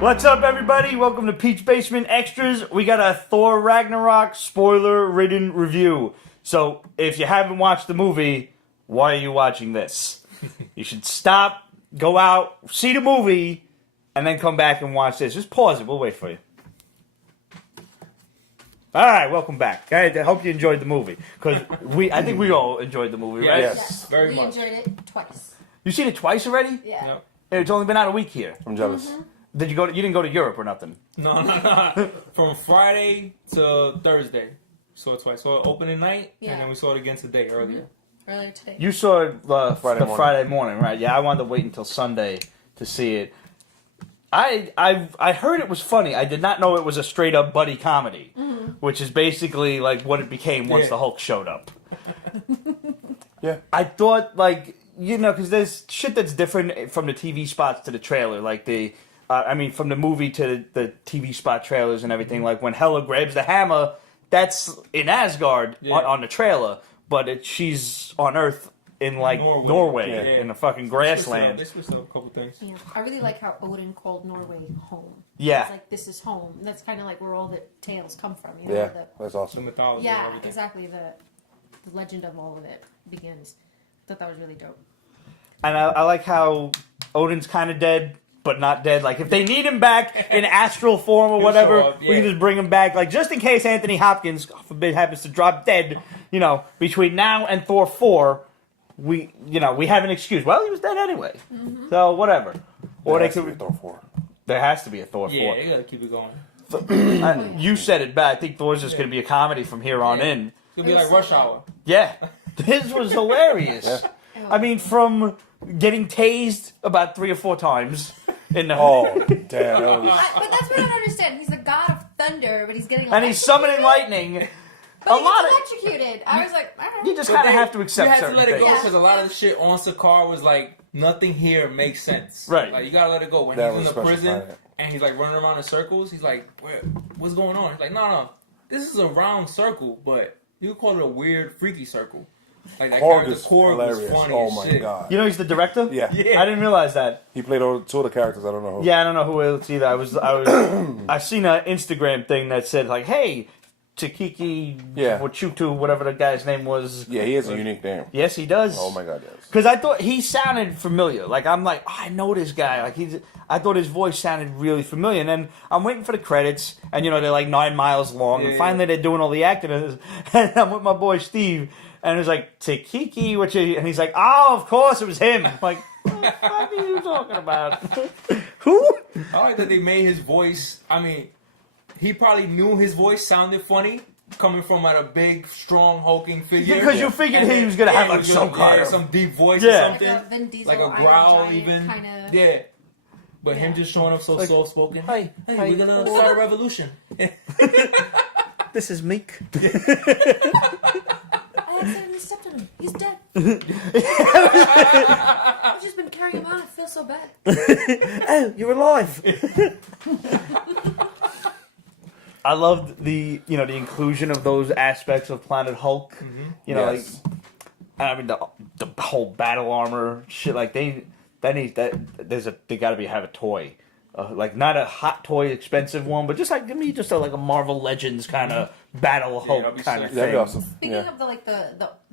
What's up, everybody? Welcome to Pete's Basement Extras. We got a Thor Ragnarok spoiler-ridden review. So, if you haven't watched the movie, why are you watching this? You should stop, go out, see the movie, and then come back and watch this. Just pause it. We'll wait for you. All right, welcome back. I hope you enjoyed the movie, because I think we all enjoyed the movie, right? Yes, very much. We enjoyed it twice. You've seen it twice already? Yeah. Yep. It's only been out a week here. I'm jealous. Did you go? You didn't go to Europe or nothing? No. From Friday to Thursday. Saw it twice. Saw it opening night, Yeah. and then we saw it again today, earlier. Earlier today. You saw it Friday morning, right? Yeah, I wanted to wait until Sunday to see it. I heard it was funny. I did not know it was a straight up buddy comedy, which is basically like what it became once the Hulk showed up. Yeah. I thought because there's shit that's different from the TV spots to the trailer, like from the movie to the TV spot trailers and everything. Like when Hela grabs the hammer, that's in Asgard on the trailer, but she's on Earth in Norway in the fucking grassland. They switched up a couple things. Yeah. I really like how Odin called Norway home. Yeah. It's like, this is home. That's kind of like where all the tales come from. You know, Yeah, that's The awesome. mythology and Yeah, everything. exactly. The legend of all of it begins. I thought that was really dope. And I like how Odin's kind of dead, but not dead. Like, if they need him back in astral form or He'll whatever, show up, we can yeah. just bring him back. Like, just in case Anthony Hopkins, God forbid, happens to drop dead, between now and Thor 4, we have an excuse. Well, he was dead anyway. So, whatever. Or There they has to could. be Thor 4. There has to be a Thor 4. Yeah, you gotta keep it going. You said it bad. I think Thor's just going to be a comedy from here on in. It's gonna be like Rush Hour. Yeah. This was hilarious. Yeah. I mean, from getting tased about 3 or 4 times in the Oh, damn. That was, But that's what I don't understand. He's the god of thunder, but he's getting and he's summoning lightning. But a he lot gets of electrocuted. I was like, I don't know. you just kind of have to accept You had to certain let it go things. because a lot of the shit on Sakaar was like nothing here makes sense. Right. Like you gotta let it go. When That he's in was the Special prison Planet. and he's like running around in circles, he's like, "What's going on?" He's like, "No, this is a round circle, but you could call it a weird, freaky circle." Like that Korg character is Korg was hilarious. funny Oh as my shit. god. You know he's the director? Yeah. Yeah. I didn't realize that. He played two of the characters. I don't know who. Yeah, I don't know who else either. I seen an Instagram thing that said like, "Hey, Takiki Wachutu, whatever the guy's name was." Yeah, he has a unique name. Yes, he does. Oh my god, yes. Because I thought he sounded familiar. Like, I'm like, oh, I know this guy. Like, I thought his voice sounded really familiar. And then I'm waiting for the credits, and, they're like 9 miles long. And finally they're doing all the acting. And I'm with my boy Steve, and it's like, Takiki, and he's like, oh, of course, it was him. I'm like, what the fuck are you talking about? Who? I like that they made his voice. I mean, he probably knew his voice sounded funny coming from a big, strong, hulking figure. Because you figured he was going to have like some kind of... some deep voice or Yeah. something. Like a Vin Diesel, Like a Iron growl Giant even. kinda- Yeah. But him just showing up so Like, soft-spoken. Hey, We're gonna start a revolution. this is Meek. I accidentally stepped on him. He's dead. I've just been carrying him on. I feel so bad. Oh, you're alive. I loved the the inclusion of those aspects of Planet Hulk. Yes. I mean the whole battle armor shit. Like they got to have a toy, like not a hot toy, expensive one, but just like give me just like a Marvel Legends kind of battle that'd Hulk be kind of sick. That'd thing. be awesome. Speaking of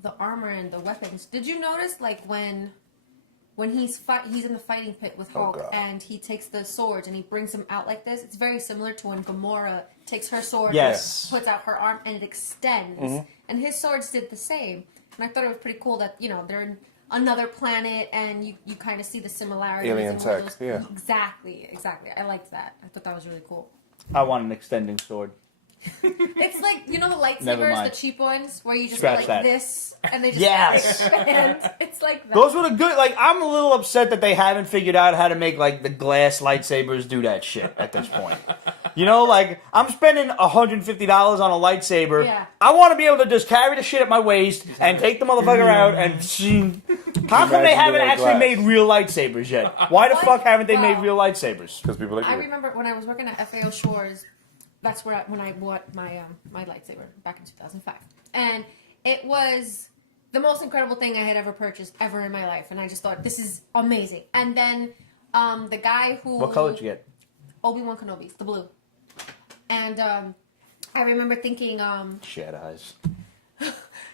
the armor and the weapons, did you notice like when he's in the fighting pit with Hulk God. and he takes the swords and he brings them out like this? It's very similar to when Gamora takes her sword, Yes. puts out her arm, and it extends. And his swords did the same. And I thought it was pretty cool that they're in another planet and you kind of see the similarities. Alien and one of tech, those- yeah. Exactly. I liked that. I thought that was really cool. I want an extending sword. It's like, the Never lightsabers, mind. the cheap ones, where you just Scratch go like that. this, and they just Yes. expand. It's like that. Those were the good. Like I'm a little upset that they haven't figured out how to make like the glass lightsabers do that shit at this point. Like I'm spending $150 on a lightsaber. Yeah. I want to be able to just carry the shit at my waist and take the motherfucker out and. How come they Imagine haven't doing actually glass. made real lightsabers yet? Why the What? fuck haven't they made Wow. real lightsabers? Because people like I you. remember when I was working at FAO Shores, that's when I bought my my lightsaber back in 2005, and it was the most incredible thing I had ever purchased ever in my life, and I just thought this is amazing. And then the guy who What color did you get? Obi-Wan Kenobi's, the blue. And I remember thinking, Shed eyes.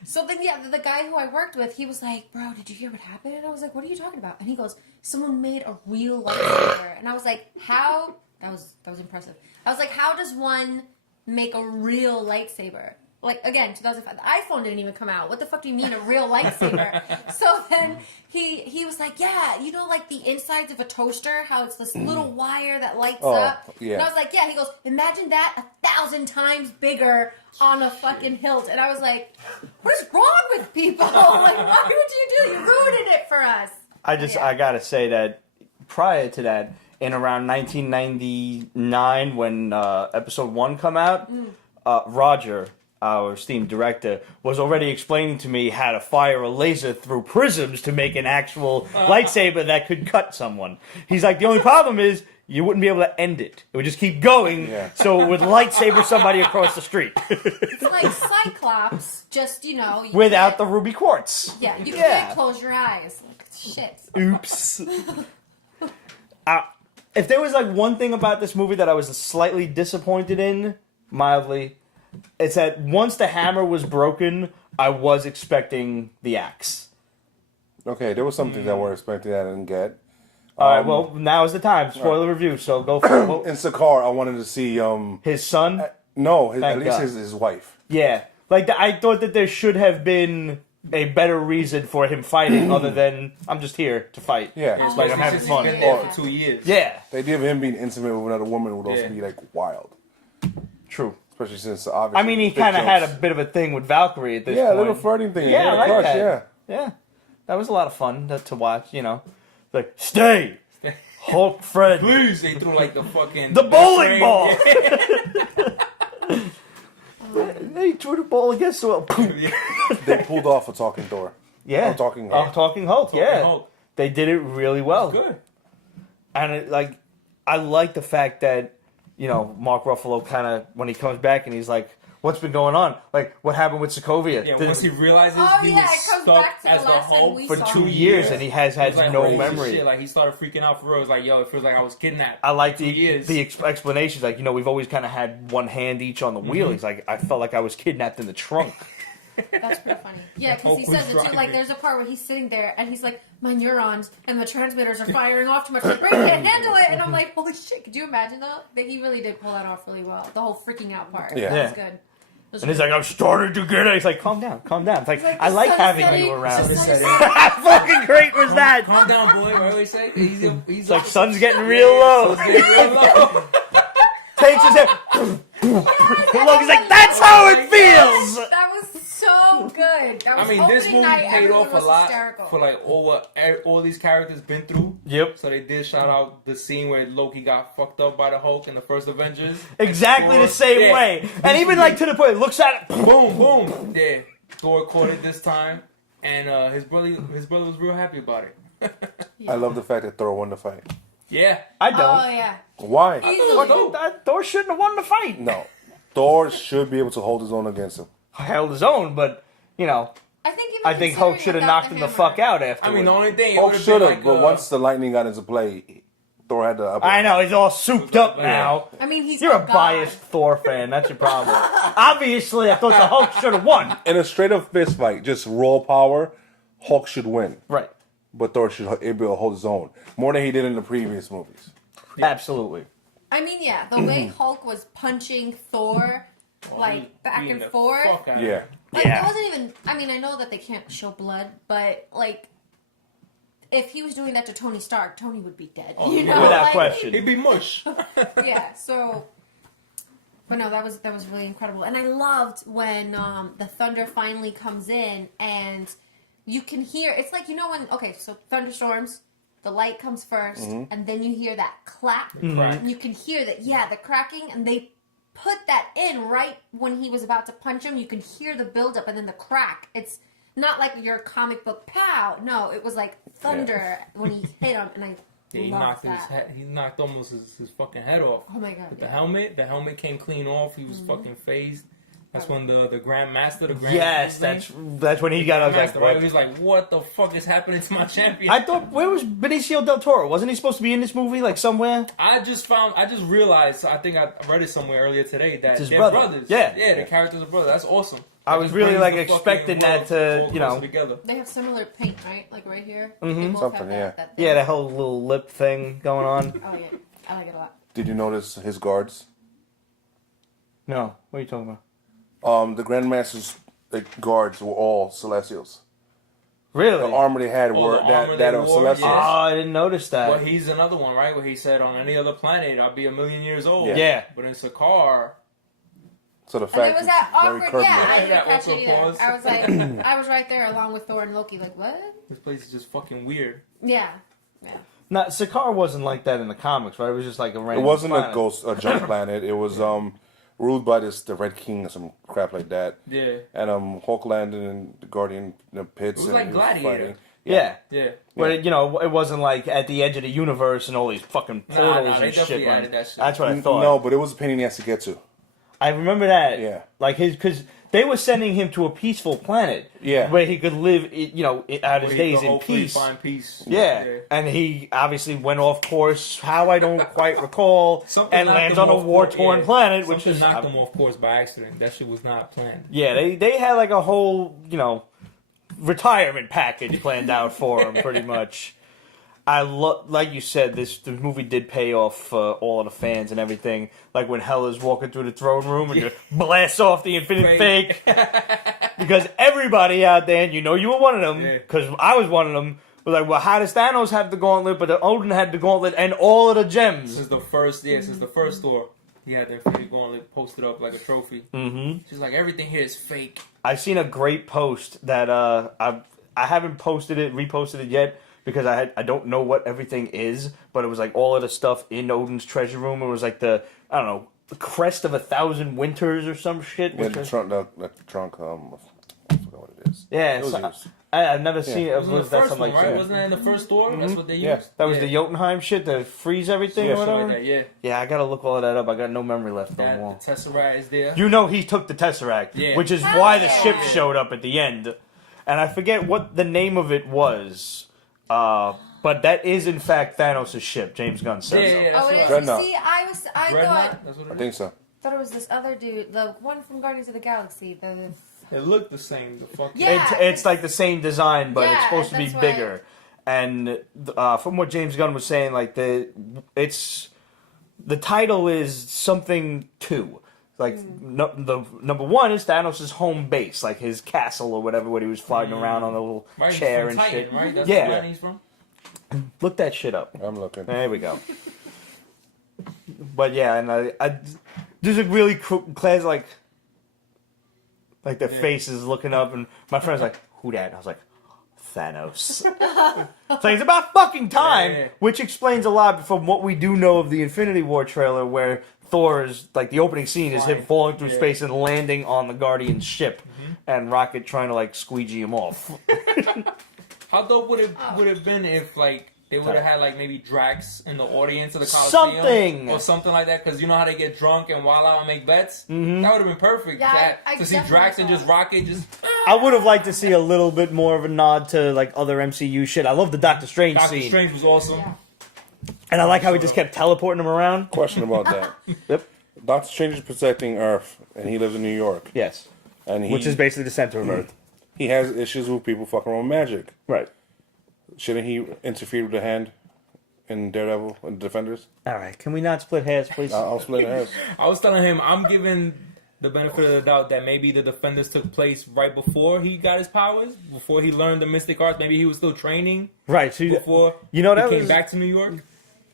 something, the guy who I worked with, he was like, bro, did you hear what happened? And I was like, what are you talking about? And he goes, someone made a real lightsaber. And I was like, how? That was impressive. I was like, how does one make a real lightsaber? Like, again, 2005, the iPhone didn't even come out. What the fuck do you mean, a real lightsaber? So then he was like, yeah, you know, like the insides of a toaster, how it's this little wire that lights up? Yeah. And I was like, yeah. He goes, imagine that 1,000 times bigger on a fucking hilt. And I was like, what is wrong with people? Like, why would you do? You ruined it for us. I gotta say that prior to that, in around 1999, when episode 1 come out, Roger, our esteemed director, was already explaining to me how to fire a laser through prisms to make an actual lightsaber that could cut someone. He's like, the only problem is you wouldn't be able to end it. It would just keep going, so it would lightsaber somebody across the street. It's like Cyclops, just, you know... Without the ruby quartz. Yeah, you can't close your eyes. Like, shit. Oops. If there was like one thing about this movie that I was slightly disappointed in, mildly, it's that once the hammer was broken, I was expecting the axe. Okay, there was something that we're expecting that I didn't get. Alright, well, now is the time. Spoiler review, so go for it. In Sakaar, I wanted to see... His son? No, Thank at least God. his wife. Yeah. Like, I thought that there should have been a better reason for him fighting other than, I'm just here to fight. Yeah. Yeah, Like, I'm having he's fun. been there for 2 years. Yeah. The idea of him being intimate with another woman would also be, like, wild. True. Especially since, obviously... I mean, he kind of had a bit of a thing with Valkyrie at this point. Yeah, a little flirting thing. Yeah, I like crush, that. Yeah. That was a lot of fun to watch, you know. Like, stay! Hulk friend. Please, they threw like the fucking... The bowling ball! Yeah. They threw the ball against the wall. They pulled off a talking Thor. Yeah. Oh, talking Hulk. Talking Hulk, yeah. Hulk. They did it really well. Good. And I like the fact that, you know, Mark Ruffalo kind of, when he comes back and he's like, what's been going on? Like, what happened with Sokovia? Yeah, once he realizes he it was comes stuck back to the as the last thing Hulk we for saw. 2 years, and he has had It was like no crazy memory. Shit. Like, he started freaking out for real. It was like, yo, it feels like I was kidnapped. I like for 2 years. the explanations. Like, you know, we've always kind of had one hand each on the wheel. He's like, I felt like I was kidnapped in the trunk. That's pretty funny. Yeah, because he Hulk was says it too. Like, driving. there's a part where he's sitting there and he's like, my neurons and the transmitters are firing off too much. My brain can't handle it. And I'm like, holy shit, could you imagine though? That he really did pull that off really well. The whole freaking out part. Yeah. That was Yeah. good. And he's like, I'm starting to get it. He's like, calm down, calm down. It's like, I like the sun having is setting, you around. the sun is Setting. setting. How fucking great was that? Calm down, boy. What do they say? He's It's like, sun's getting real low. real low. Takes his head. Look, he's like, that's how it feels. That was so good. That was I mean, this opening movie night, paid everyone off a was lot hysterical. for like all these characters been through. Yep. So they did shout out the scene where Loki got fucked up by the Hulk in the first Avengers. Exactly the Thor- same yeah. way. And even like to the point, looks at it. Boom, boom. Yeah, Thor caught it this time, and his brother was real happy about it. I love the fact that Thor won the fight. Yeah. I don't. Oh yeah. Why? Easily. Thor shouldn't have won the fight. No. Thor should be able to hold his own against him. Held his own, but, you know, I think Hulk should have knocked him the fuck out after. I mean, the only thing Hulk should have, like, but once the lightning got into play, Thor had the upper. I know, he's all souped up now. I mean, he's You're a God. biased Thor fan. That's your problem. Obviously, I thought the Hulk should have won. In a straight up fist fight, just raw power, Hulk should win. Right. But Thor should be able to hold his own. More than he did in the previous movies. Yeah. Absolutely. I mean, yeah, the way Hulk was punching Thor, like, back and forth. Yeah. Like, Yeah. it wasn't even. I mean, I know that they can't show blood, but like, if he was doing that to Tony Stark, Tony would be dead. Oh, You know, Without like, question. He'd be mush. Yeah. So, but no, that was really incredible, and I loved when the thunder finally comes in, and you can hear. It's like, you know when so thunderstorms. The light comes first, and then you hear that clap, and you can hear that, the cracking, and they put that in right when he was about to punch him. You can hear the buildup and then the crack. It's not like your comic book pow. No, it was like thunder when he hit him, and I He loved knocked that. he knocked almost his fucking head off. Oh my god! With the helmet came clean off. He was fucking phased. That's when the Grandmaster, the Grand. Yes, that's when he got. I was like, Grandmaster, what? right? He's like, what the fuck is happening to my champion? I thought, where was Benicio del Toro? Wasn't he supposed to be in this movie, like somewhere? I just realized, I think I read it somewhere earlier today, that his they're brother. brothers. Yeah. Yeah, the characters are brothers. That's awesome. I That was just really brings like the expecting fucking that to, world you know. closer together. They have similar paint, right? Like right here. Mhm. They both Something, have that thing. Yeah, that whole little lip thing going on. Oh yeah, I like it a lot. Did you notice his guards? No, what are you talking about? The Grandmaster's guards were all Celestials. Really? The armor they had were the armor that they of wore, Celestials. Oh, I didn't notice that. But he's another one, right? Where he said, on any other planet, I'll be 1,000,000 years old. Yeah. But in Sakaar, So the And fact it was is that very awkward. Yeah, curvy. I didn't That catch it awkward either. pause. I was like, I was right there along with Thor and Loki. Like what? this place is just fucking weird. Yeah, yeah. Now, Sakaar wasn't like that in the comics, right? It was just like a It random wasn't planet. a giant planet. It was ruled by the Red King or some crap like that. Yeah. And Hulk landed in the Guardian pits. It was and like he Gladiator. fighting. Yeah. Yeah. But, you know, it wasn't like at the edge of the universe and all these fucking portals Nah, they and definitely shit. added Like, that shit. that's what I thought. No, but it was a pain in the ass to get to. I remember that. Yeah. Like because they were sending him to a peaceful planet. Yeah. Where he could live, you know, out his Where he days could in hopefully peace. find peace. Yeah. And he obviously went off course. How I don't quite recall, Something and knocked lands him on a off war-torn yeah. planet, which Something is knocked him off course by accident. That shit was not planned. yeah. They had like a whole, you know, retirement package planned out for him, pretty much. Like you said, the movie did pay off for all of the fans and everything. Like when Hela's walking through the throne room and just blasts off the infinite Fake. fake. Because everybody out there, and you know you were one of them, Yeah. because I was one of them, was like, well, how does Thanos have the gauntlet, but Odin had the gauntlet and all of the gems? Since the first Thor, he had the Infinity Gauntlet posted up like a trophy. Mm-hmm. She's like, everything here is fake. I've seen a great post that I haven't reposted it yet, because I don't know what everything is, but it was like all of the stuff in Odin's treasure room. It was like the crest of 1,000 winters or some shit. Yeah, the trunk, I forgot what it is. Yeah, It was so used. I've never seen it. It was in the Was that first something one, like right? that? Wasn't that in the first Thor? That's what they used. Yeah. That was the Jotunheim shit to freeze everything Yeah, or Something whatever? like that, yeah. Yeah, I gotta look all of that up. I got no memory left no That, more. the Tesseract is there. You know he took the Tesseract, Yeah. which is Hell why the yeah. ship showed up at the end. And I forget what the name of it was. But that is in fact Thanos' ship. James Gunn said so. Yeah, Oh, it is. Dreadnought. See, I thought Dreadnought? That's what I it think is. so. it was this other dude, the one from Guardians of the Galaxy. It looked the same. The fuck. Yeah. It's like the same design, but it's Yeah, supposed to be that's why- bigger. And from what James Gunn was saying, like the title is something 2. Like the number 1 is Thanos' home base, like his castle or whatever, where he was floating around on a little Right, he's chair from and Titan, shit. right? That's Yeah. the planet he's from. Look that shit up. I'm looking. There we go. But yeah, and I there's a really class like their faces looking up, and my friend's like, "Who that?" And I was like, "Thanos." It's like, it's about fucking time, Yeah. which explains a lot from what we do know of the Infinity War trailer, where Thor is like the opening scene is him Flying. falling through Yeah. space and landing on the Guardian's ship, and Rocket trying to like squeegee him off. How dope would it have been if like they would have had like maybe Drax in the audience of the Coliseum Something! or something like that? Because you know how they get drunk and wild out and make bets. Mm-hmm. That would have been perfect. Yeah, I to see definitely Drax and saw just that. Rocket just I would have liked to see a little bit more of a nod to like other MCU shit. I love the Doctor Strange Doctor scene, Strange was awesome. Yeah. and I like how he just kept teleporting him around. Question about that. Yep. Doctor Strange is protecting Earth, and he lives in New York. Yes. And Which is basically the center of Earth. he has issues with people fucking around with magic. Right. Shouldn't he interfere with the Hand in Daredevil and Defenders? All right. Can we not split hairs, please? I'll split hairs. I was telling him I'm giving the benefit of the doubt that maybe the Defenders took place right before he got his powers, before he learned the mystic arts. Maybe he was still training Right. So before you know that he came was, back to New York.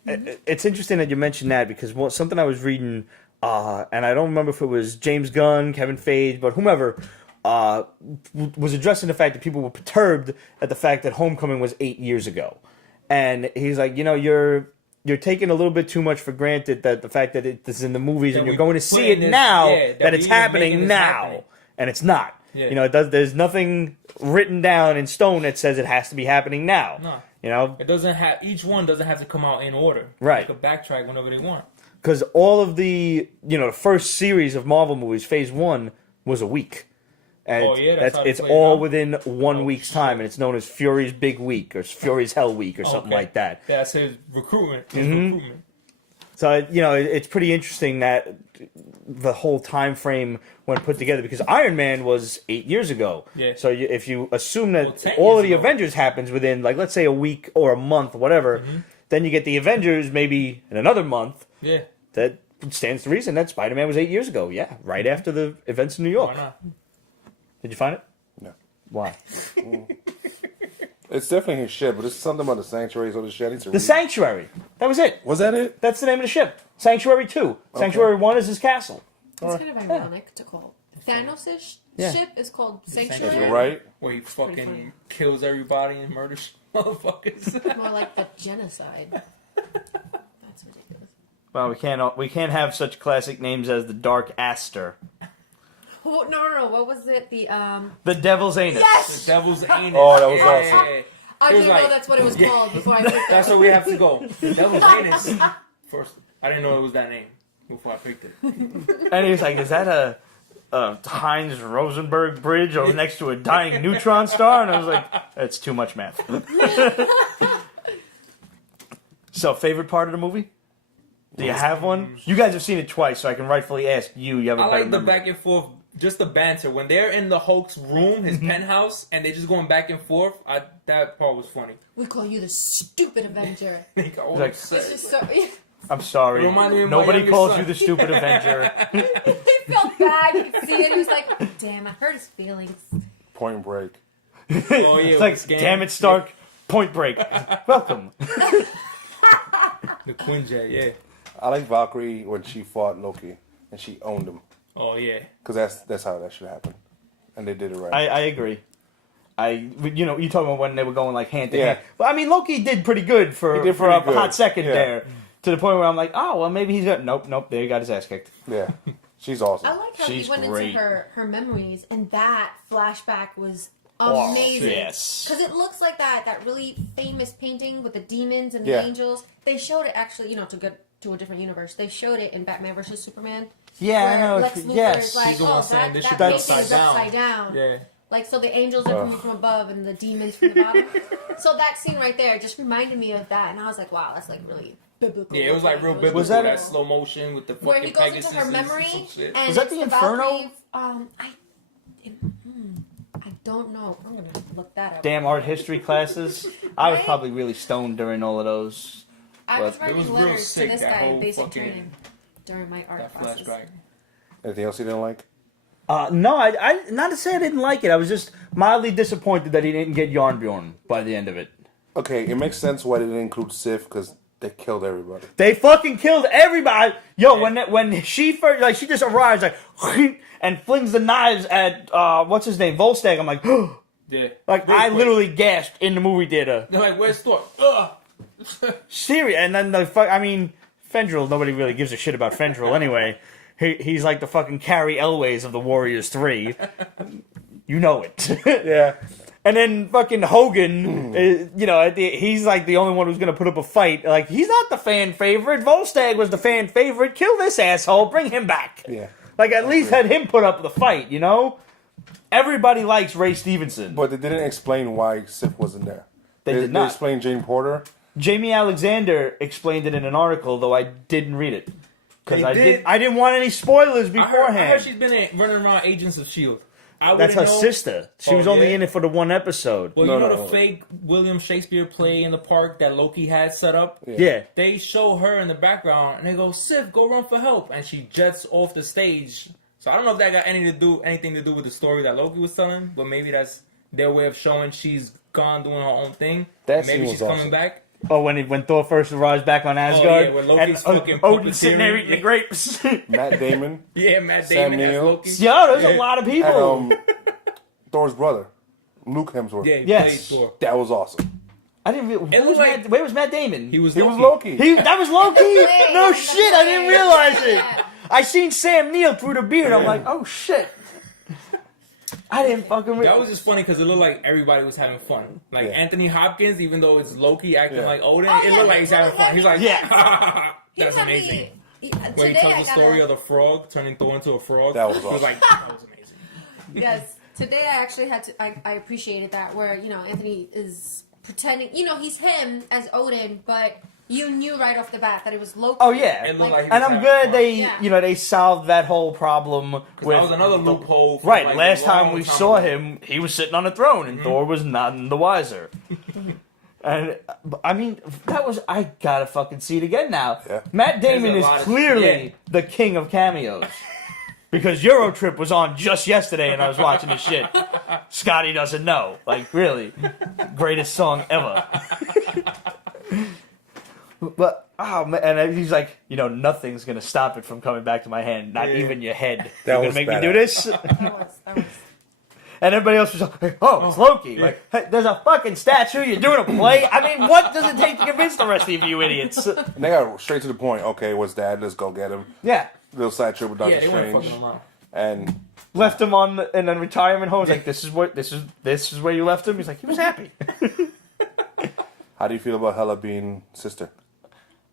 it's interesting that you mentioned that because something I was reading, and I don't remember if it was James Gunn, Kevin Feige, but whomever, was addressing the fact that people were perturbed at the fact that Homecoming was 8 years ago, and he's like, you know, you're taking a little bit too much for granted that the fact that this is in the movies That and you're we going to put see in it this- now, yeah, that that we it's even happening making this now, happening. and it's not. Yeah. You know, there's nothing written down in stone that says it has to be happening now. No. You know, It doesn't have each one doesn't have to come out in order. Right. They could backtrack whenever they want. because all of the the first series of Marvel movies, Phase 1, was a week. And that's how they it's play it all now? within 1 week's time, and it's known as Fury's Big Week or Fury's Hell Week or something like that. That's his recruitment. So it's pretty interesting that the whole time frame when put together, because Iron Man was 8 years ago. Yeah. So if you assume that 10 all years of the ago. Avengers happens within, like, let's say a week or a month, whatever, then you get the Avengers maybe in another month. Yeah. That stands to reason that Spider-Man was 8 years ago. Yeah, right after the events in New York. Why not? Did you find it? No. Why? It's definitely his ship, but it's something about the sanctuaries or the shit. The Sanctuary. That was it. Was that it? That's the name of the ship. Sanctuary 2. Sanctuary 1 is his castle. It's kind of ironic to call Thanos' ship is called Sanctuary. You're right. Where he funny. fucking kills everybody and murders motherfuckers. More like the genocide. That's ridiculous. Well, we can't have such classic names as the Dark Aster. Oh, no. What was it? The Devil's Anus. Yes! The devil's anus. Oh, that was awesome. I It was didn't know like- that's what it was called before I picked it. That's where we have to go. The devil's anus. First, I didn't know it was that name before I picked it. And he was like, is that a Heinz Rosenberg bridge over next to a dying neutron star? And I was like, that's too much math. So, favorite part of the movie? Do you have one? You guys have seen it twice, so I can rightfully ask you. You have a I better like the memory. back and forth, just the banter. When they're in the Hulk's room, his penthouse, and they're just going back and forth, that part was funny. We call you the stupid Avenger. They got all Like- upset. It's just so... I'm sorry. Reminded me of my Nobody youngest calls son. you the stupid Avenger. He felt bad. You could see it. He was like, damn, I hurt his feelings. Point Break. Oh, yeah, It's like, with the scam. damn it, Stark. Point Break. Welcome. The Quinjet, yeah. I like Valkyrie when she fought Loki and she owned him, Oh, yeah. because that's how that should happen, and they did it right. I agree. You talking about when they were going like hand to Yeah. hand. But I mean, Loki did pretty good for He did for a pretty good. hot second Yeah. there, to the point where I'm like, oh well, maybe he's got nope. There, he got his ass kicked. Yeah, she's awesome. I like how She's he went great. into her memories, and that flashback was Oh, amazing. yes. Because it looks like that really famous painting with the demons and the Yeah. angels. They showed it actually, to go to a different universe. They showed it in Batman vs Superman. Yeah, where I know. Lex Luthor Yes, is like, He's the one oh, saying this that should be painting upside is down. upside down. Yeah. Like, so the angels are coming from above and the demons from the bottom. So that scene right there just reminded me of that. And I was like, wow, that's like really biblical. Yeah, it was like real biblical. Was that that a- slow motion with the fucking where he goes Pegasus into her and memory, some shit. and Was that it's the Inferno? Valkyrie, I don't know. I'm gonna have to look that up. Damn art history classes. I was Right? probably really stoned during all of those. I was It writing was real letters to sick, this that guy in whole basic fucking- training during my art That classes. flashback. Anything else you didn't like? No, I not to say I didn't like it. I was just mildly disappointed that he didn't get Yarnbjorn by the end of it. Okay, it makes sense why they didn't include Sif, because they killed everybody. They fucking killed everybody. Yo, Yeah. when she first, like, she just arrives, like, and flings the knives at, what's his name, Volstagg, I'm like, Yeah. like, Real I quick. literally gasped in the movie theater. They're like, where's Thor? Ugh. Serious. And then Fendril, nobody really gives a shit about Fendril anyway. He's like the fucking Carrie Elways of the Warriors 3. You know it. Yeah. And then fucking Hogan, he's like the only one who's going to put up a fight. Like, he's not the fan favorite. Volstagg was the fan favorite. Kill this asshole. Bring him back. Yeah. Like, at least had him put up the fight, Everybody likes Ray Stevenson. But they didn't explain why Sif wasn't there. They did not. They explained Jane Porter. Jamie Alexander explained it in an article, though I didn't read it. Because They I didn't want any spoilers I beforehand. heard she's been running around Agents of S.H.I.E.L.D. That's her wouldn't know- sister. She Oh, was only yeah? in it for the one episode. Well, No, you know no. the fake William Shakespeare play in the park that Loki had set up? Yeah. They show her in the background and they go, Sif, go run for help. And she jets off the stage. So I don't know if that got anything to do with the story that Loki was telling, but maybe that's their way of showing she's gone doing her own thing. That And maybe scene was she's awesome. coming back. Oh, when Thor first arrives back on Asgard, yeah, when Loki's and fucking Odin's sitting there puppeteering. eating the grapes. Matt Damon. Yeah, Matt Sam Damon as Neill. Loki. Yo, there's a Yeah. lot of And people. Thor's brother, Luke Hemsworth. Yeah, he Yes. played Thor. That was awesome. I didn't. It was like- Where was Matt Damon? He was He was Loki. That was Loki. Wait, No the shit, I didn't play. realize it. Yeah. I seen Sam Neill through the beard. I'm like, oh shit. I didn't fucking. That was just funny because it looked like everybody was having fun. Like Yeah. Anthony Hopkins, even though it's Loki acting Yeah. like Odin, Oh, it yeah, looked like he's having fun. He's like, Yeah. that's amazing. Today When he tells I the got story of the frog turning Thor into a frog, That was it awesome. like, that was amazing. Yes. Today I actually had to. I appreciated that where Anthony is pretending. He's him as Odin, but you knew right off the bat that it was Loki. Oh yeah, It looked like he was and I'm having good. fun. They they solved that whole problem with that was another loophole. Right, like, last a long time we time saw ago. him, he was sitting on a throne, and Thor was none the wiser. And I mean, I gotta fucking see it again now. Yeah. Matt Damon There's a is lot of- clearly the king of cameos. Because Eurotrip was on just yesterday and I was watching his shit. Scotty doesn't know. Like, really. Greatest song ever. But, oh man, and he's like, nothing's gonna stop it from coming back to my hand. Not even your head. That You're was gonna make me badass. do this? That was. And everybody else was like, oh, it's Loki. Like, hey, there's a fucking statue. You're doing a play. I mean, what does it take to convince the rest of you idiots? And they got straight to the point. Okay, what's Dad? Let's go get him. Yeah. Little side trip with Doctor Yeah, they weren't Strange, fucking around. and Left him in a retirement home. He's like, this is where you left him. He's like, he was happy. how do you feel about Hela being sister?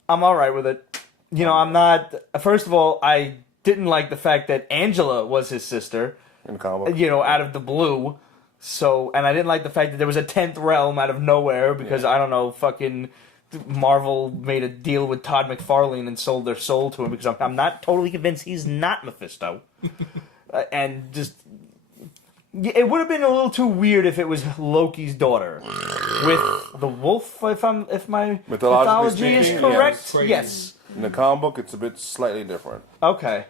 I'm all right with it. I'm not. First of all, I didn't like the fact that Angela was his sister. In the comic book? Out of the blue. So, and I didn't like the fact that there was a 10th realm out of nowhere because I don't know, fucking Marvel made a deal with Todd McFarlane and sold their soul to him because I'm not totally convinced he's not Mephisto. And just. It would have been a little too weird if it was Loki's daughter with the wolf, if my mythology is speaking, correct. yeah, Yes. In the comic book, it's a bit slightly different. Okay.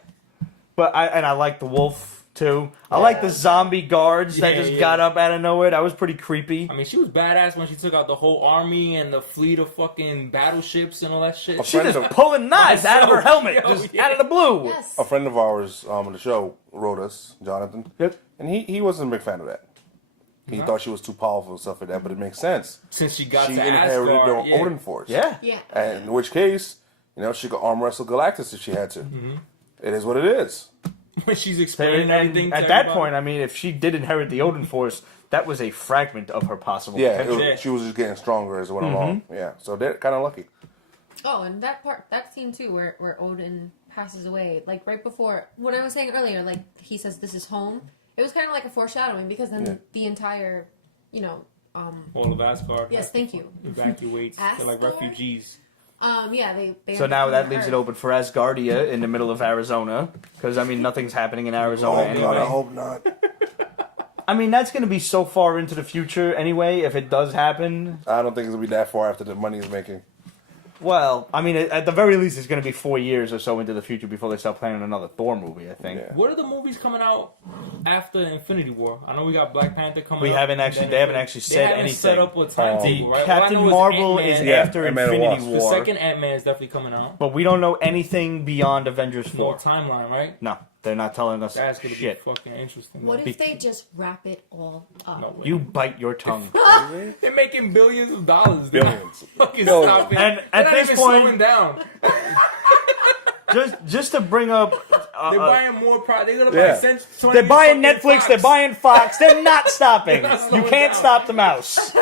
But I like the wolf too. I like the zombie guards that just got up out of nowhere. That was pretty creepy. I mean, she was badass when she took out the whole army and the fleet of fucking battleships and all that shit. She just pulling knives out of her helmet, just out of the blue. Yes. A friend of ours on the show wrote us, Jonathan, Yep. and he wasn't a big fan of that. He thought she was too powerful and stuff like that, but it makes sense. Since she got She to inherited Asgard, the Odin Force. Yeah. Yeah. And in which case, she could arm wrestle Galactus if she had to. It is what it is. when she's explaining everything. And to at that everybody. point, I mean, if she did inherit the Odin Force, that was a fragment of her possible Yeah, potential. she was just getting stronger as it went along. Yeah, so they're kind of lucky. Oh, and that scene too, where Odin passes away, like right before what I was saying earlier, like he says, "This is home." It was kind of like a foreshadowing because then the entire, all of Asgard. yes, thank you. Evacuates. They're like Asgard? refugees. Yeah, they. So now that leaves it open for Asgardia in the middle of Arizona, because I mean nothing's happening in Arizona Oh, God, I anyway. hope not. I mean that's going to be so far into the future anyway. If it does happen, I don't think it's going to be that far after the money he's making. well, I mean at the very least it's going to be 4 years or so into the future before they start planning another Thor movie. I think. Yeah. What are the movies coming out after Infinity War? I know we got Black Panther coming. We up, haven't and actually. then They haven't actually they said haven't anything. set up a timetable, right? All I Captain know is Marvel Ant-Man. is Yeah, after Ant-Man and Infinity Wasp. The War, second Ant-Man is definitely coming out. but we don't know anything beyond Avengers No 4. timeline, right? No, they're not telling us That's gonna shit. be fucking interesting. What man. if they just wrap it all up? No way. You bite your tongue. They're making billions of dollars. They're not Billions. fucking Billions. stopping. And They're at not this even point- slowing down. just to bring up, They're buying more product. They're gonna Yeah. buy Cent- 20 they're buying fucking Netflix, Fox. they're buying Fox, they're not stopping. They're not You slowing can't down. stop the mouse.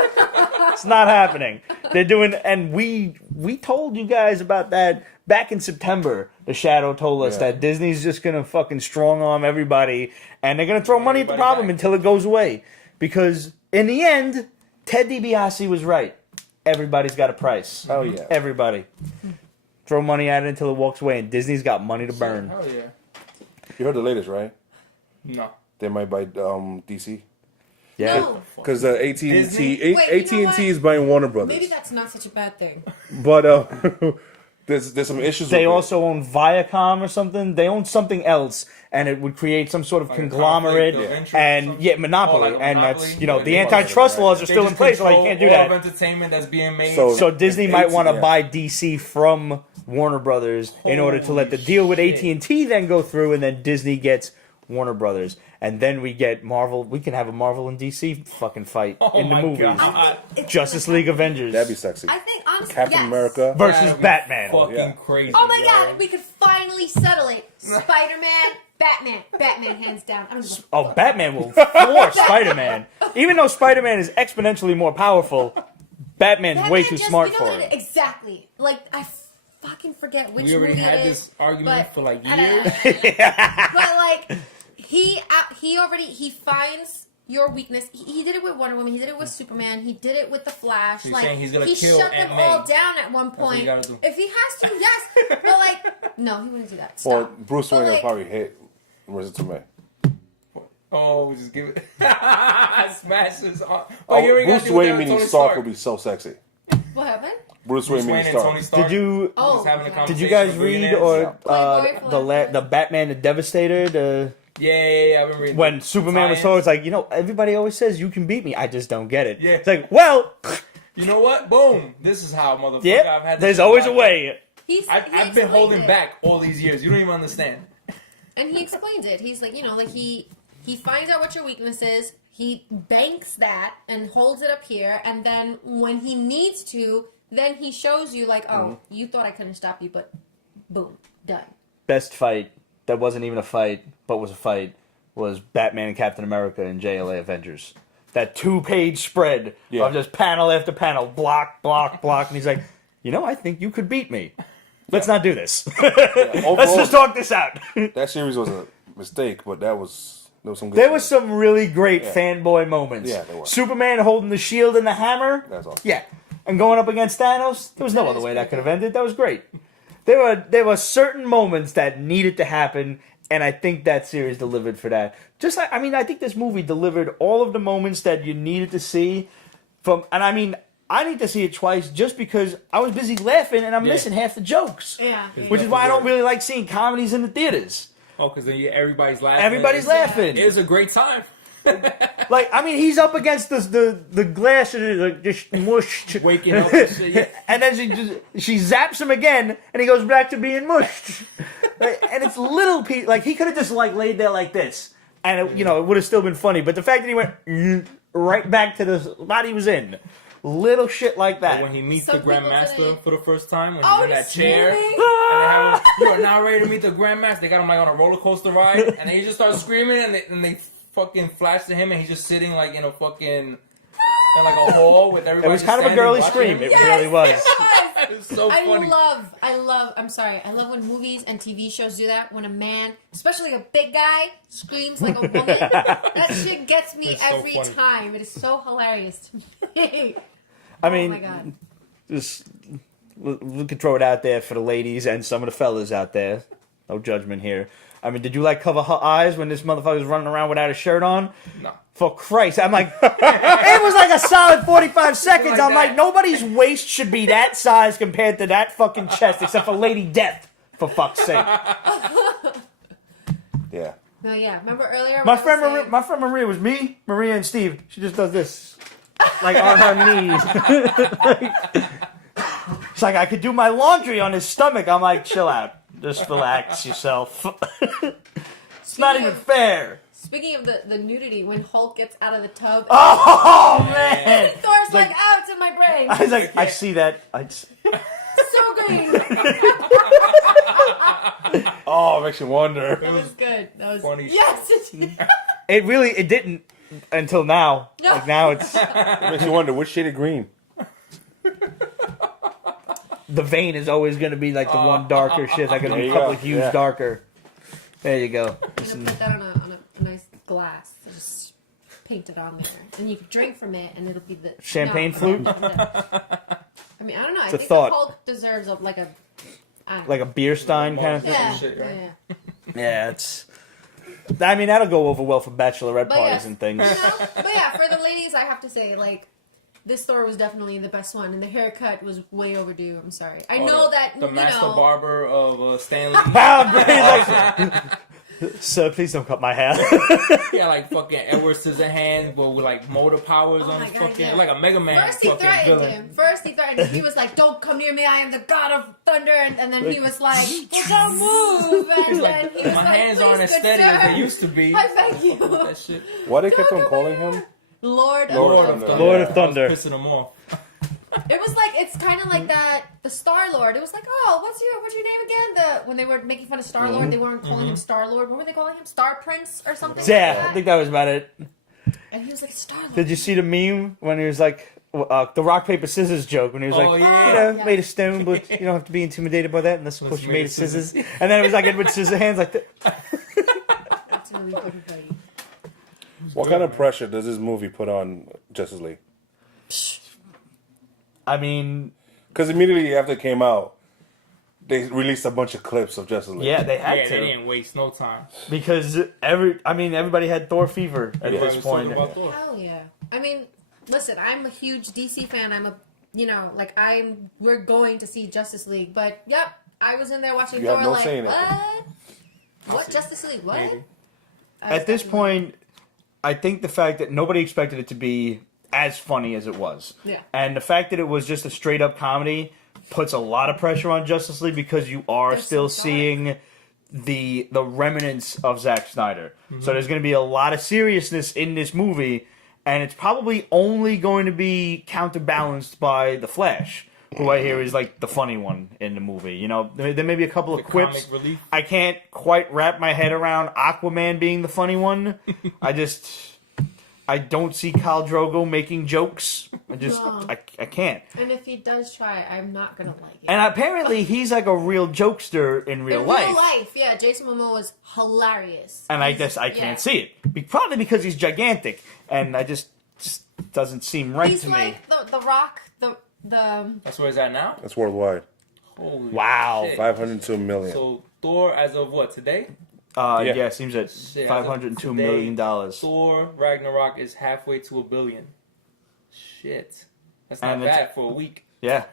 It's not happening. They're doing, and we told you guys about that back in September. The Shadow told us Yeah. that Disney's just gonna fucking strong arm everybody, and they're gonna throw money at the Everybody problem back. until it goes away. Because in the end, Ted DiBiase was right. Everybody's got a price. Oh, yeah. Everybody. Throw money at it until it walks away, and Disney's got money to burn. Hell yeah. You heard the latest, right? No. They might buy DC. Yeah. No. Because AT&T, Disney? Wait, you know AT&T what? is buying Warner Brothers. Maybe that's not such a bad thing. But there's some issues They with also own Viacom or something. They own something else, and it would create some sort of Like a conglomerate conflict of interest or and something? monopoly. Oh, like a and monopoly? that's the Yeah, antitrust right. laws are They still in just place, so you control can't do all that. of entertainment that's being made. So- So Disney might want to yeah. buy DC from Warner Brothers in order to let the deal with Holy AT&T then go through, and then Disney gets Warner Brothers, and then we get Marvel. We can have a Marvel and DC fucking fight Oh in the my movies. God. It's Justice gonna League Avengers That'd be sexy. I think honestly, Captain yes. America. versus That'd be Batman. Fucking yeah. crazy. Oh my yo. god, we could finally settle it. Spider-Man, Batman, hands down. I'm gonna Oh, Batman will floor Spider-Man. Even though Spider-Man is exponentially more powerful, Batman's way too smart for it. Exactly. Like I fucking forget which We already movie had it this is. argument but- for like I don't years. know. But like he finds your weakness. He did it with Wonder Woman. He did it with Superman. He did it with the Flash. He's like saying he's gonna he kill shut them Aunt May. all down at one That's what point. you gotta do. If he has to, yes. But like, no, he wouldn't do that. Stop. Or Bruce But, Wayne will like, probably hit Marissa Tomei. Oh, just give it. Smash this. Bruce Wayne meaning Stark would be so sexy. What happened? Bruce Wayne meaning and Stark. Tony Stark. Did you Oh, having a yeah. conversation did you guys with read billionaires. or the Batman the Devastator? Yeah, I've been reading. When Superman was Tie-ins. told, it's like, everybody always says you can beat me. I just don't get it. Yeah. It's like, well, You know what? Boom. This is how, motherfucker. I've yeah, had this there's shit always a like- way. I've been holding back all these years. You don't even understand. And he explains it. He's like, he finds out what your weakness is. He banks that and holds it up here. And then when he needs to, then he shows you like, oh, you thought I couldn't stop you, but boom, done. Best fight that wasn't even a fight, but was a fight, was Batman and Captain America in JLA Avengers. That 2-page spread of just panel after panel, block, block, block. And he's like, I think you could beat me. Let's not do this. Overall, Let's just talk this out. that series was a mistake, but there was some good There stuff. was some really great fanboy moments. Yeah, there were. Superman holding the shield and the hammer. That's awesome. Yeah. And going up against Thanos. There was no other way that could have ended. That was great. There were certain moments that needed to happen, and I think that series delivered for that. Just like, I think this movie delivered all of the moments that you needed to see I need to see it twice just because I was busy laughing and I'm missing half the jokes. Yeah. Which is why I don't really like seeing comedies in the theaters. Oh, because then everybody's laughing. Everybody's laughing. It is a great time. He's up against the glass and like just mushed. Waking up and shit. Yeah. And then she zaps him again, and he goes back to being mushed. And it's little Pete. Like, he could have just laid there like this, and it would have still been funny. But the fact that he went right back to the spot he was in, little shit like that. When he meets Some the people Grandmaster didn't. for the first time, when he's in that chair, screaming. and they have him, you are now ready to meet the Grandmaster. They got him on a roller coaster ride, and then he just starts screaming, and they fucking flash to him, and he's just sitting in a hall with everybody. It was kind of a girly scream. It really was. It's so funny. I love when movies and TV shows do that. When a man, especially a big guy, screams like a woman. That shit gets me It's so every funny. time. It is so hilarious to me. I Oh mean, my God. just we could throw it out there for the ladies and some of the fellas out there. No judgment here. I mean, did you cover her eyes when this motherfucker was running around without a shirt on? No. For Christ, I'm like, it was like a solid 45 seconds. Like I'm like, that. nobody's waist should be that size compared to that fucking chest, except for Lady Death, for fuck's sake. Yeah. No, yeah. Remember earlier? My when I was friend saying- Maria was me, Maria, and Steve. She just does this, like on her knees. It's like, I could do my laundry on his stomach. I'm like, chill out, just relax yourself. It's not even fair. Speaking of the nudity, when Hulk gets out of the tub, Oh man! Thor's like- oh, it's in my brain. I was like, I see that. So green. Oh, it makes you wonder. That was good. That was Funny yes. It didn't until now. No. Like now it's It makes you wonder which shade of green. the vein is always going to be like the one darker shit. Like There a you couple go. hues Yeah. darker. There you go. I'm gonna put that on a nice glass. Just paint it on there, and you can drink from it, and it'll be the Champagne flute? No. I mean, I don't know. I a think thought. the Hulk deserves I don't know. Like a beer stein kind of thing. Yeah, shit, right? yeah. Yeah, it's. I mean, that'll go over well for bachelorette But parties yes, and things. But yeah, for the ladies, I have to say, this Thor was definitely the best one, and the haircut was way overdue. I'm sorry. I know that the master barber of Stanley. Wow, he's like, sir, please don't cut my hair. Yeah, like fucking Edward Scissorhands, but with motor powers on my his God, fucking yeah. like a Mega Man. First he fucking threatened villain. him. He was like, "Don't come near me. I am the god of thunder." And then he was like, "Well, don't move." And then he was My like, hands "Please, aren't as good steady sir, as they used to be. I beg you." That shit. Why they kept on calling him? Lord of Lord Thunder. of Thunder. Lord of I Thunder. was pissing him off. It was it's kind of like that. The Star Lord. It was like, "Oh, what's your name again?" When they were making fun of Star Lord, they weren't calling him Star Lord. What were they calling him? Star Prince or something? Yeah, like that? I think that was about it. And he was like, "Star Lord." Did you see the meme when he was like the rock paper scissors joke when he was Oh, like, yeah. you know, made of stone, but you don't have to be intimidated by that unless of course you made of scissors. And then it was like Edward Scissorhands like that. That's really really good fight. What kind of pressure does this movie put on Justice League? I mean, Because immediately after it came out, they released a bunch of clips of Justice League. yeah, they had Yeah, to they didn't waste no time. because everybody had Thor fever at Yeah. this point. Everybody was talking about Thor. Hell yeah. I mean, listen, I'm a huge DC fan. We're going to see Justice League. But, yep, I was in there watching You Thor have no like, say in it. what? What? Justice League? What? Maybe. At this point, I think the fact that nobody expected it to be as funny as it was, Yeah. and the fact that it was just a straight up comedy puts a lot of pressure on Justice League because you are It's still so dark. seeing the remnants of Zack Snyder. So there's going to be a lot of seriousness in this movie, and it's probably only going to be counterbalanced by the Flash, who I hear is like the funny one in the movie. You know, there may be a couple of The quips. comic relief. I can't quite wrap my head around Aquaman being the funny one. I don't see Khal Drogo making jokes. No. I can't. And if he does try, I'm not going to like it. And apparently he's like a real jokester in real In life. real life, yeah, Jason Momoa was hilarious. And I guess I can't see it. Probably because he's gigantic. And I just doesn't seem right He's to me. like the Rock, the That's where it's at now? That's worldwide. Holy Wow. shit. 502 million. So Thor, as of what, today? Yeah, it seems at Shit, as of $502 today, million. Thor Ragnarok is halfway to $1 billion. Shit. That's not And it's- bad for a week. Yeah.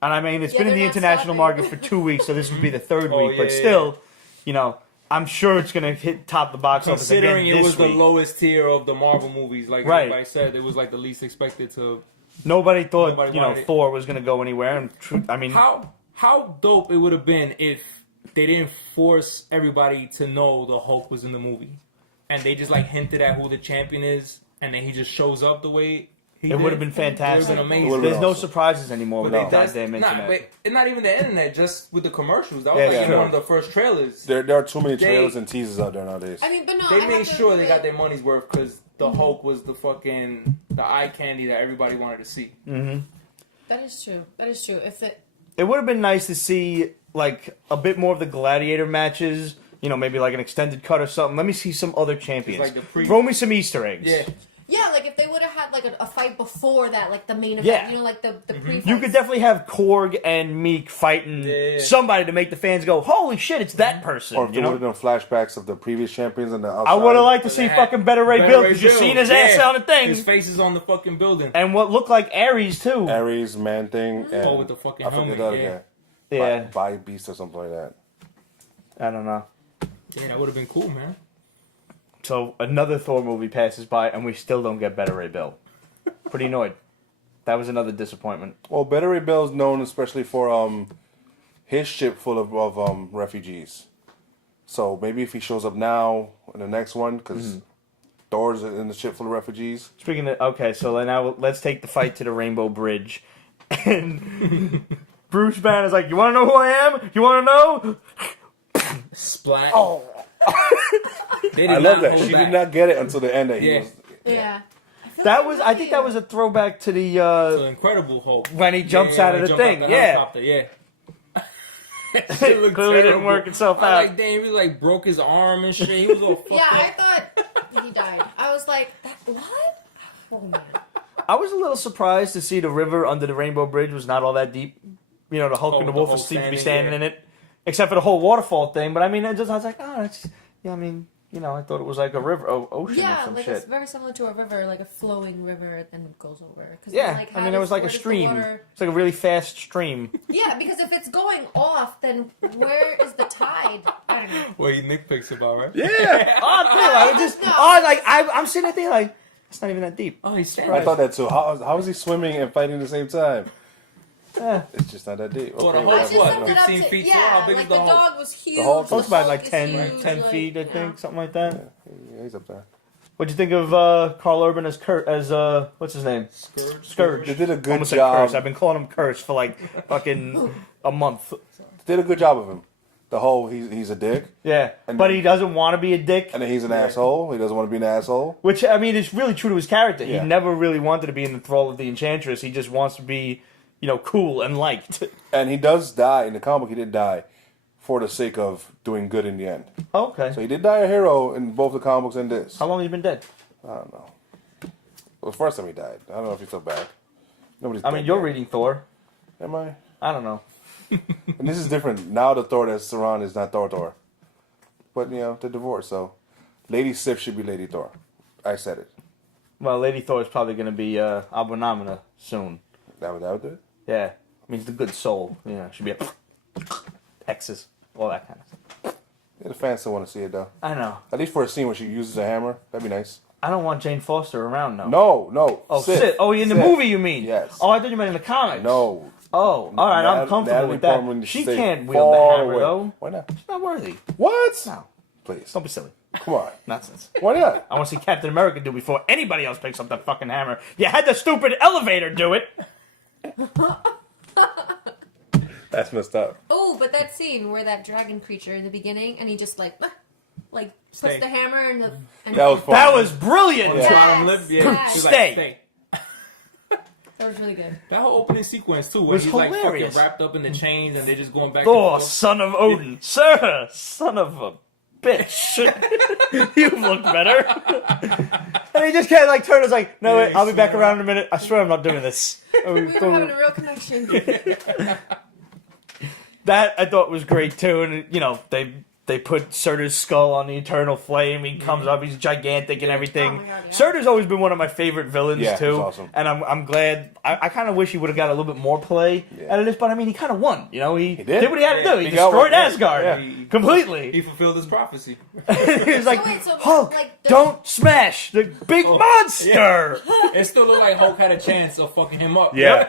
And I mean, it's Yeah, been in the they're not international stopping. market for 2 weeks, so this would be the third Oh, week. But yeah, still, you know, I'm sure it's going to top the box office again Considering it this was week. the lowest tier of the Marvel movies, like Right. everybody said, it was like the least expected to. Nobody thought, Nobody you know, wanted it. Thor was going to go anywhere. And I mean, How dope it would have been if they didn't force everybody to know the Hulk was in the movie, and they just like hinted at who the champion is, and then he just shows up the way he it did. would have been fantastic. It would have been amazing. It would've There's been no awesome. surprises anymore But with they, the that's goddamn not, internet. but not even the internet, just with the commercials. That was Yeah, like sure. one of the first trailers. There are too many They- trailers and teasers out there nowadays. I mean, but no, They I made have to sure they admit- got their money's worth because the Hulk was the eye candy that everybody wanted to see. That is true. That is true. If it, It would have been nice to see like a bit more of the gladiator matches. You know, maybe like an extended cut or something. Let me see some other champions. Like the pre- Throw me some Easter eggs. Yeah. yeah, like if they would have had like a fight before that, like the main event, Yeah. you know, like the pre. You could definitely have Korg and Meek fighting Yeah. somebody to make the fans go, "Holy shit, it's that person!" or if You they know? would have done flashbacks of the previous champions and the outside. I would have liked to But see they had fucking Better Ray Bill because you seen his ass on the thing, His face is on the fucking building. and what looked like Ares too. Ares, Man-Thing, and Oh, with the fucking I forget helmet, the other yeah. guy. Yeah, By Beast or something like that. I don't know. Yeah, that would have been cool, man. So another Thor movie passes by, and we still don't get Better Ray Bill. Pretty annoyed. That was another disappointment. Well, Better Ray Bill is known especially for his ship full of refugees. So maybe if he shows up now in the next one, because Thor's in the ship full of refugees. Speaking of, okay, so now let's take the fight to the Rainbow Bridge. And Bruce Banner's like, "You want to know who I am? You want to know?" Splat. Oh. They did I not love that. hold She back. did not get it until the end. That he Yeah. was. Yeah. I think that was a throwback to the, The Incredible Hulk. when he jumps out of the when he thing. jumped out Yeah. helicopter, yeah. Shit looked Clearly didn't terrible. work itself I out. like, damn, he like broke his arm and shit. He was all fucked Yeah, I up. thought he died. I was like, what? Oh man. I was a little surprised to see the river under the Rainbow Bridge was not all that deep. You know, the Hulk Oh, and the the Wolf Hulk seemed to be standing, standing in it, except for the whole waterfall thing. But I mean, I was like, oh, it's, yeah, I mean, you know, I thought it was like a river, ocean or Yeah, some like shit. it's very similar to a river, like a flowing river, then it goes over. 'Cause Yeah, like, I how mean, it does- was like a where does the stream. water- It's like a really fast stream. Yeah, because if it's going off, then where is the tide? I don't know. What he nitpicks about, right? Yeah. Oh, dude, I was just, No. I'm sitting there like, it's not even that deep. Oh, he's I standing. thought that too. How is he swimming and fighting at the same time? Eh. It's just not that deep. Well, the Okay, Hulk I was just what, summed it up 15 to- feet yeah, tall? How big like is the the Hulk? dog was huge. The Hulk It's about like is 10 huge, 10 like, feet, I you think, know. something like that. Yeah, he's up there. What'd you think of Carl Urban as what's his name? Scourge. They did a good Almost said job. Curse. I've been calling him Curse for like fucking a month. Did a good job of him. The whole he's a dick, Yeah, And but then- he doesn't want to be a dick. and then he's an asshole. He doesn't want to be an asshole. Which, I mean, is really true to his character. Yeah. He never really wanted to be in the thrall of the Enchantress. He just wants to be, you know, cool and liked. And he does die in the comic. He did die for the sake of doing good in the end. Okay. So he did die a hero in both the comic books and this. How long have you been dead? I don't know. It was the first time he died. I don't know if he's still back. Nobody's I mean, dead you're yet. reading Thor. Am I? I don't know. And this is different. Now the Thor that's around is not Thor. But, you know, they're divorced, so Lady Sif should be Lady Thor. I said it. Well, Lady Thor is probably going to be Abominamina soon. That would do it? Yeah. Means the good soul. You know, should be a X's. All that kind of stuff. Yeah, the fans still want to see it, though. I know. At least for a scene where she uses a hammer. That'd be nice. I don't want Jane Foster around, though. No. Oh, Sif. Sif. Oh, in the Sif. movie, you mean? Yes. Oh, I thought you meant in the comics. No. Oh, all right. I'm comfortable Natalie with that. Portman She stay can't wield the far hammer, away. though. Why not? She's not worthy. What? No. Please. Don't be silly. Come on. Nonsense. Why not? I want to see Captain America do before anybody else picks up that fucking hammer. You had the stupid elevator do it. That's messed up. Oh, but that scene where that dragon creature in the beginning, and he just like puts Stay. the hammer in the. And That was fun. That was brilliant. On the bottom lip, yeah. Yes. She's Stay. Like, stay. that was really good. That whole opening sequence too, where Was he's like hilarious. fucking wrapped up in the chains and they're just going back. Thor, and forth. son of Odin. Sir, son of a bitch. You look better. And he just can't turn. It's like, no, wait, I'll be back around in a minute. I swear I'm not doing this. We were having a real connection. That I thought was great too, and they put Surtur's skull on the eternal flame. He comes up, he's gigantic and everything. Oh my God, yeah. Surtur's always been one of my favorite villains Yeah, too, he's awesome. and I'm glad. I kind of wish he would have got a little bit more play out of this, but I mean, he kind of won. He did what he had to do. He He got destroyed what- yeah, Asgard yeah. completely. He fulfilled his prophecy. He was like, wait, so, Hulk, like, the- don't smash the big monster. It still looked like Hulk had a chance of fucking him up. Did it?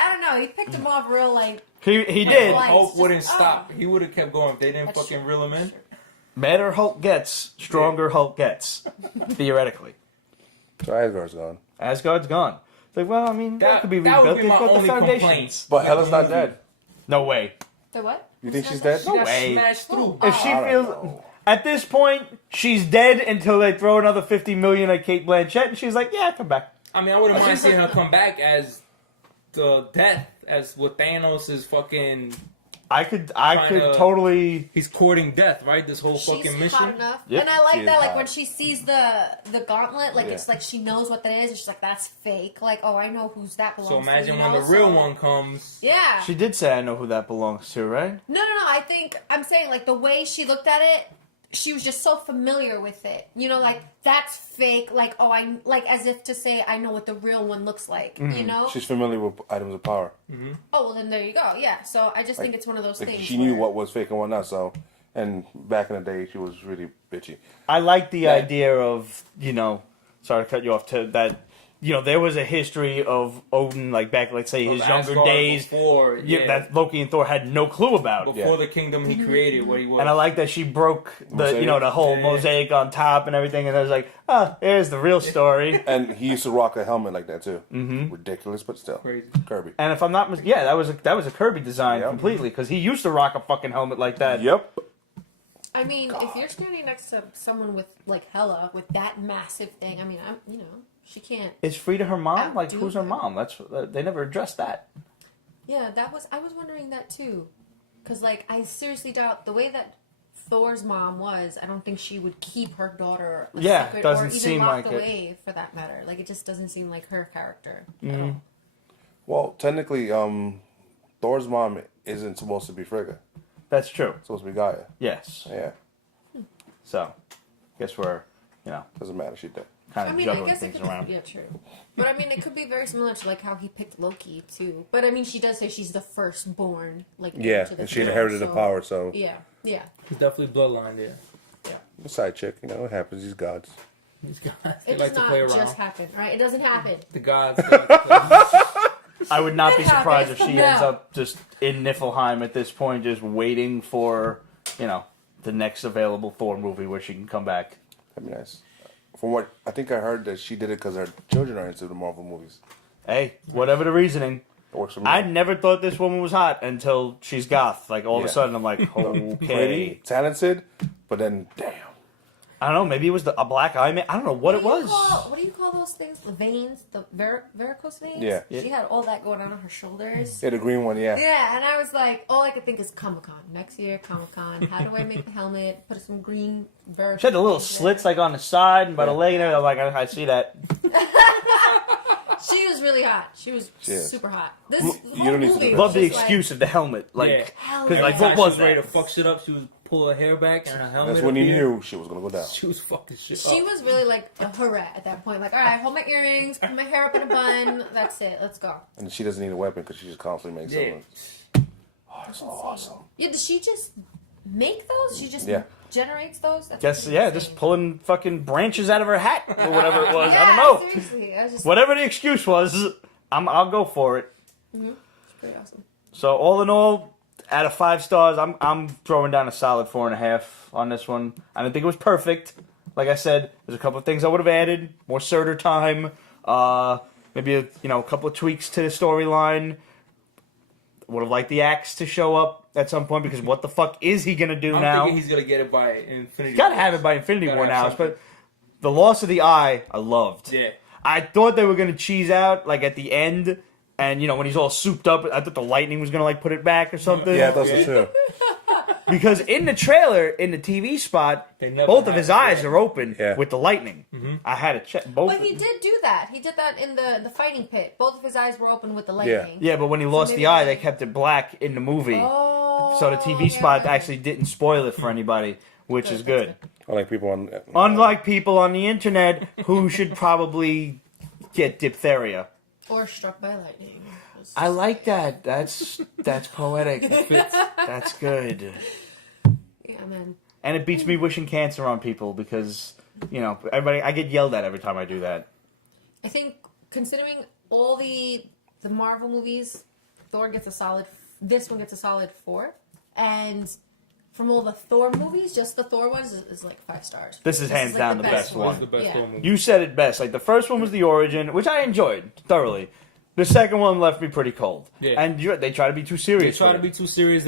I don't know. He picked him off real like. He did. Like, Hulk just- wouldn't oh. stop. He would have kept going if they didn't That's fucking true. reel him in. Better Hulk gets, stronger Hulk gets, theoretically. So Asgard's gone. Asgard's gone. It's like, well, I mean, that could be that would rebuilt. be They've my got the only foundations. complaint. But Hela's not dead. No way. The what? You think she's that? dead? She got way. smashed through. If she I don't feels know. at this point, she's dead until they throw another $50 million at Kate Blanchett, and she's like, "Yeah, come back." I mean, I wouldn't mind seeing her come back as the death, as with Thanos is fucking. I could Kinda- totally. He's courting death, right? This whole She's fucking hot mission. enough, Yep. and I like She is that. Like hot. when she sees the gauntlet, like Yeah. it's like she knows what that is. And she's like, "That's fake." Like, oh, I know who's that belongs So imagine to. when the real one comes. Yeah. She did say, "I know who that belongs to," right? No. I think I'm saying like the way she looked at it, she was just so familiar with it. Like that's fake. Like I like as if to say I know what the real one looks like. You know. She's familiar with items of power. Oh well, then there you go. Yeah. So I just think it's one of those Like, things. she knew where- what was fake and what not. So, and back in the day, she was really bitchy. I like the Yeah. idea of Sorry to cut you off. To that, there was a history of Odin, like back, let's say, his Of younger Asgard days. before, That Loki and Thor had no clue about. before the kingdom he created, what he was. And I like that she broke the Mosaic. the whole Yeah. mosaic on top and everything, and I was like, here's the real story. And he used to rock a helmet like that too. Mm-hmm. Ridiculous, but still. Crazy. Kirby. And if I'm not that was a Kirby design Yep. completely, because he used to rock a fucking helmet like that. Yep. I mean, if you're standing next to someone with like Hela with that massive thing, I mean, she can't. Is Frida her mom? Outdo Like, who's her her. mom? That's they never addressed that. Yeah, I was wondering that too, because like I seriously doubt the way that Thor's mom was. I don't think she would keep her daughter a Yeah, secret doesn't or even seem locked like it. away for that matter. Like it just doesn't seem like her character. Mm-hmm. Well, technically, Thor's mom isn't supposed to be Frigga. That's true. It's supposed to be Gaia. Yes. Yeah. So, guess we're Doesn't matter. She did. kind I of mean, I juggling guess it things could. around. Yeah, true. But I mean, it could be very similar to like how he picked Loki too. But I mean, she does say she's the firstborn. Like Yeah, into the and she throne, inherited the so- power, so. Yeah. He's definitely bloodline there. A side chick, it happens. These gods. These guys, they It like does to play not around. just happen, right? It doesn't happen. The gods. They like to play- I would not be It surprised if happens. she ends No. up just in Niflheim at this point, just waiting for, the next available Thor movie where she can come back. That'd be nice. From what I think I heard that she did it because her children are into the Marvel movies. Hey, whatever the reasoning. It works for me. I never thought this woman was hot until she's goth. Like, all of a Yeah. sudden, I'm like, Pretty, okay. talented, but then, damn. I don't know. Maybe it was a black eye. I don't know what it was. What do you call those things? The veins, the varicose veins. Yeah. She had all that going on her shoulders. Yeah, the green one. Yeah. Yeah, and I was like, all I could think is Comic-Con. Next year, Comic-Con. How do I make the helmet? Put some green varicose. She had the little slits like on the side and by the leg and everything. I'm like, I see that. She was really hot. She was super hot. This whole don't need to movie do Love was the just excuse of the helmet. Like, Hell because yeah. like, Every what time was she ready that? to fuck shit up? She would pull her hair back and her helmet. That's when you appeared. knew shit was gonna go down. She was fucking shit She up. was really like a hurrah at that point. Like, all right, hold my earrings, put my hair up in a bun. That's it. Let's go. And she doesn't need a weapon because she just constantly makes Yeah. something. Oh, that's so awesome. Yeah, does she just make those? She just Yeah. generates those? That's Guess pretty yeah, insane. just pulling fucking branches out of her hat or whatever it was. Yeah, I don't know. Seriously, I was just Whatever the excuse was, I'll go for it. it's pretty awesome. So all in all, out of 5 stars, I'm throwing down a solid 4.5 on this one. I don't think it was perfect. Like I said, there's a couple of things I would have added, more Surtur time, maybe a couple of tweaks to the storyline. Would have liked the axe to show up at some point because what the fuck is he gonna do I'm now? thinking he's gonna get it by Infinity. He's gotta have it by Infinity Gotta War have now. something. But the loss of the eye, I loved. Yeah. I thought they were gonna cheese out like at the end, and when he's all souped up, I thought the lightning was gonna like put it back or something. Yeah, I thought so too. Because in the trailer, in the TV spot, They never both of had his it, eyes yeah. are open Yeah. with the lightning. I had to check both. But he did do that. He did that in the fighting pit. Both of his eyes were open with the Yeah. lightning. Yeah, but when he lost maybe the eye, they- they kept it black in the movie. Oh, So the TV yeah, spot yeah. actually didn't spoil it for anybody, which is good. Unlike people on. Unlike people on the internet who should probably get diphtheria. Or struck by lightning. I like that. That's poetic. That's good. Yeah, man. And it beats me wishing cancer on people because, everybody I get yelled at every time I do that. I think considering all the Marvel movies, Thor gets a solid. This one gets a solid 4, and from all the Thor movies, just the Thor ones is like 5 stars. This is hands down the best It was one. the best Yeah. Thor movie. You said it best. Like the first one was the origin, which I enjoyed thoroughly. The second one left me pretty cold. Yeah. And they try to be too They serious. try with to it. be too serious.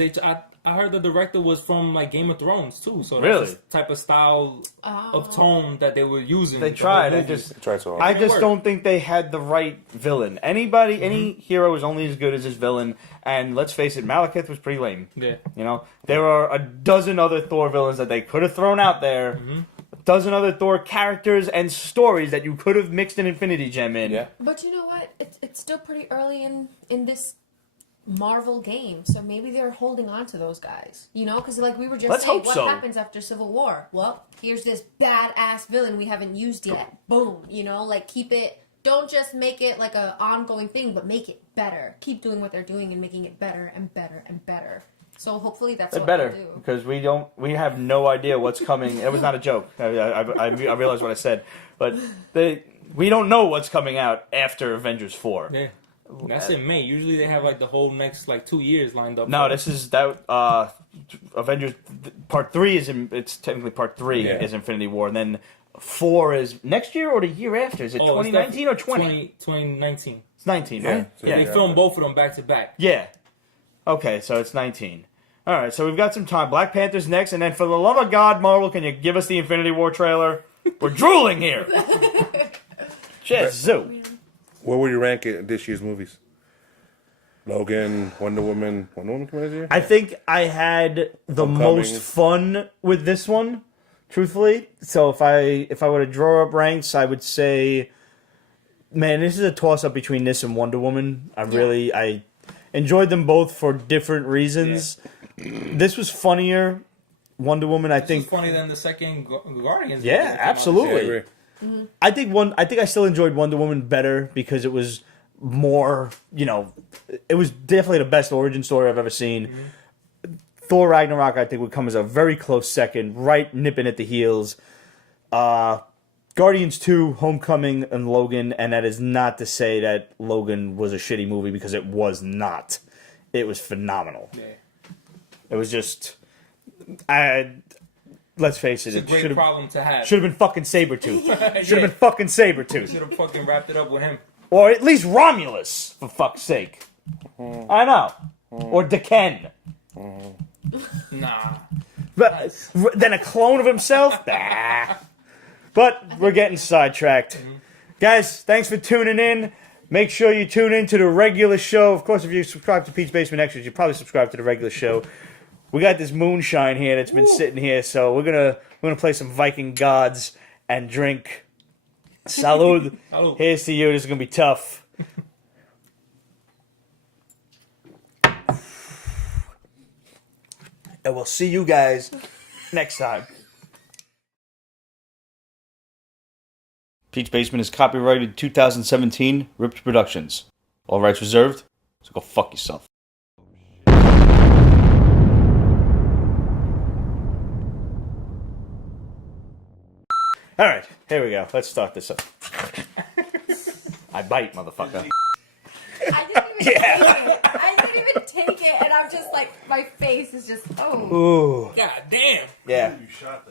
I heard the director was from like Game of Thrones too, so Really? that's the type of style of tone that they were using. They with the whole tried. I movie. just Tried so hard. I It just worked. don't think they had the right villain. Any hero is only as good as his villain. And let's face it, Malekith was pretty lame. Yeah. There are a dozen other Thor villains that they could have thrown out there. A dozen other Thor characters and stories that you could have mixed an Infinity Gem in. Yeah. But you know what? It's still pretty early in this Marvel game, so maybe they're holding on to those guys. Because like we were just Let's saying, hope what so. happens after Civil War? Well, here's this badass villain we haven't used yet. Boom. Like keep it. Don't just make it like a ongoing thing, but make it better. Keep doing what they're doing and making it better and better and better. So hopefully that's They're what better they'll do. because we have no idea what's coming. It was not a joke. I realized what I said, but we don't know what's coming out after Avengers 4. Yeah. That's in May. Usually they have like the whole next like 2 years lined up. No, this is that Avengers Part 3 it's technically Part 3 Yeah. is Infinity War, and then 4 is next year or the year after. Is it 2019 or 20? 2019. It's 19, Yeah. right? So They Yeah. filmed both of them back to back. Yeah. Okay, so it's 19. All right, so we've got some time. Black Panther's next, and then for the love of God, Marvel, can you give us the Infinity War trailer? We're drooling here. Jezu. Where would you rank it this year's movies? Logan, Wonder Woman came out this year? I think I had the Homecoming. most fun with this one, truthfully. So if I were to draw up ranks, I would say, man, this is a toss-up between this and Wonder Woman. I enjoyed them both for different reasons. This was funnier. Wonder Woman, I It's think. funnier than the second Guardians. Yeah, movie that came out. absolutely. Yeah, I agree. I think I still enjoyed Wonder Woman better because it was more, it was definitely the best origin story I've ever seen. Thor Ragnarok, I think, would come as a very close second, right nipping at the heels. Guardians 2, Homecoming, and Logan, and that is not to say that Logan was a shitty movie because it was not. It was phenomenal. Yeah. It was just, let's face it, It's a great problem to have. should have been fucking Sabretooth. Yeah. Should have been fucking Sabretooth. Should have fucking wrapped it up with him. Or at least Romulus, for fuck's sake. I know. Or Deken. Nah. than a clone of himself? Bah. But we're getting sidetracked. Guys, thanks for tuning in. Make sure you tune in to the regular show. Of course, if you subscribe to Pete's Basement Extras, you probably subscribe to the regular show. We got this moonshine here that's been sitting here, so we're gonna play some Viking Gods and drink. Salud. Salud. Here's to you. This is gonna be tough. And we'll see you guys next time. Pete's Basement is copyrighted 2017, Ripped Productions. All rights reserved, so go fuck yourself. Alright, here we go. Let's start this up. I bite, motherfucker. I didn't even take it. I didn't even take it, and I'm just like, my face is just, oh. Ooh. God damn. Yeah. You shot that.